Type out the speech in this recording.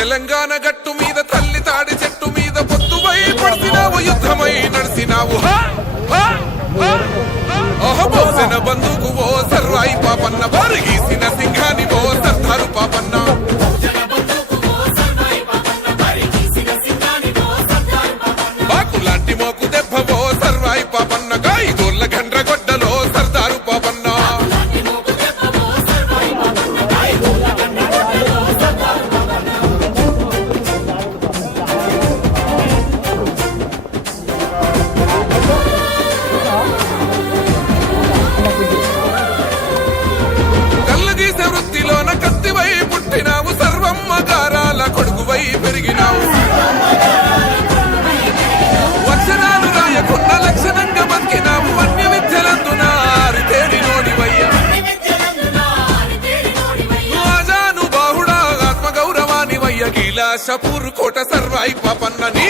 తెలంగాణ గట్టు రాజాను కోట సర్వాయి పాపన్న నీ